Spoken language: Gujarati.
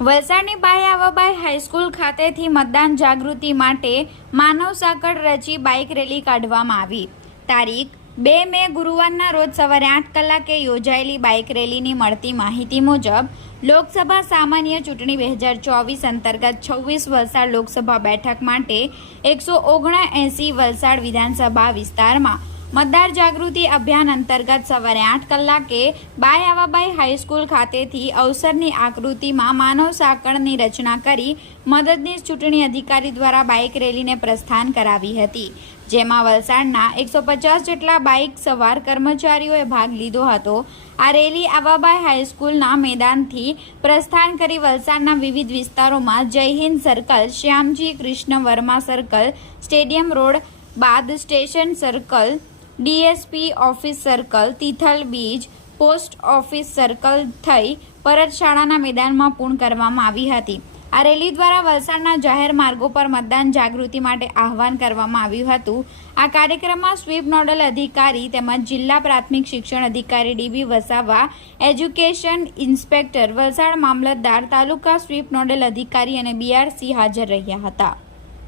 વલસાડની બાઈ આવાબાઈ હાઈસ્કૂલ ખાતેથી મતદાન જાગૃતિ માટે માનવ સાંકળ રચી બાઇક રેલી કાઢવામાં આવી. તારીખ, બે મે ગુરુવારના રોજ સવારે આઠ કલાકે યોજાયેલી બાઇક રેલીની મળતી માહિતી મુજબ, લોકસભા સામાન્ય ચૂંટણી બે હજાર ચોવીસ અંતર્ગત છવ્વીસ વલસાડ લોકસભા બેઠક માટે એકસો ઓગણએંસી વલસાડ વિધાનસભા વિસ્તારમાં મતદાર જાગૃતિ અભિયાન અંતર્ગત સવારે આઠ કલાકે બાય આવાબાઈ હાઈસ્કૂલ ખાતેથી અવસરની આકૃતિમાં માનવ સાંકળની રચના કરી મદદનીશ ચૂંટણી અધિકારી દ્વારા બાઇક રેલીને પ્રસ્થાન કરાવી હતી, જેમાં વલસાડના એકસો પચાસ જેટલા બાઇક સવાર કર્મચારીઓએ ભાગ લીધો હતો. આ રેલી આવાબાઈ હાઈસ્કૂલના મેદાનથી પ્રસ્થાન કરી વલસાડના વિવિધ વિસ્તારોમાં Jai Hind circle, Shyamji Krishna Varma circle, stadium road બાદ station circle DSP office circle, Tithal beach post office circle થઈ પરત શાળાના મેદાનમાં પૂર્ણ કરવામાં આવી હતી. આ રેલી દ્વારા વલસાડના જાહેર માર્ગો પર મતદાન જાગૃતિ માટે આહવાન કરવામાં આવ્યું હતું. આ કાર્યક્રમમાં સ્વીપ નોડલ અધિકારી તેમજ જિલ્લા પ્રાથમિક શિક્ષણ અધિકારી DB Vasava, education inspector, Valsad મામલતદાર તાલુકા સ્વીપ નોડલ અધિકારી અને બીઆરસી હાજર રહ્યા હતા.